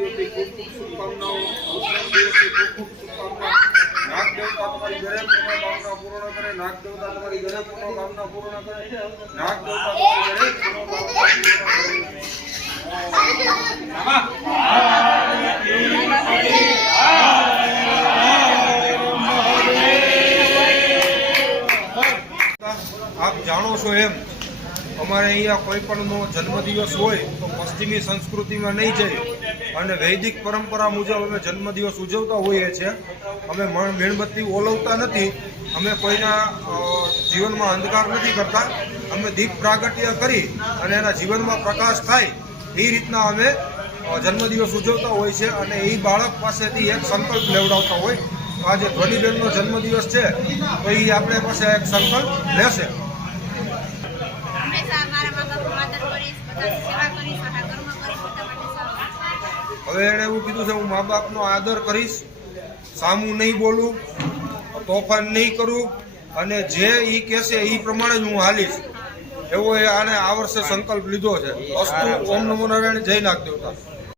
જન્મદિવસની ખૂબ ખૂબ શુભકામનાઓ, જન્મદિવસની ખૂબ ખૂબ શુભકામનાઓ। નાગ દેવતા તમારી દરેક મનોકામના પૂર્ણ કરે, નાગ દેવતા તમારી દરેક મનોકામના પૂર્ણ કરે, નાગ દેવતા તમારી દરેક મનોકામના પૂર્ણ કરે। આપ જાણો છો એમ અમારે અહીંયા કોઈ પણનો જન્મદિવસ હોય તો પશ્ચિમી સંસ્કૃતિમાં નહીં જઈ અને વૈદિક પરંપરા મુજબ અમે જન્મદિવસ ઉજવતા હોઈએ છીએ। અમે મીણબત્તી ઓલવતા નથી, અમે કોઈના જીવનમાં અંધકાર નથી કરતા, અમે દીપ પ્રાગટ્ય કરી અને એના જીવનમાં પ્રકાશ થાય એ રીતના અમે જન્મદિવસ ઉજવતા હોય છે। અને એ બાળક પાસેથી એક સંકલ્પ લેવડાવતા હોય, આજે ધ્વનિબેનનો જન્મદિવસ છે તો એ આપણે પાસે એક સંકલ્પ લેશે। હવે એણે એવું કીધું છે, હું મા બાપનો આદર કરીશ, સામું નહીં બોલું, તોફાન નહીં કરું અને જે એ કહેશે એ પ્રમાણે જ હું હાલીશ, એવો આને આ વર્ષે સંકલ્પ લીધો છે। અસ્તુ, ઓમ નમો નારાયણ, જય નાગ દેવતા।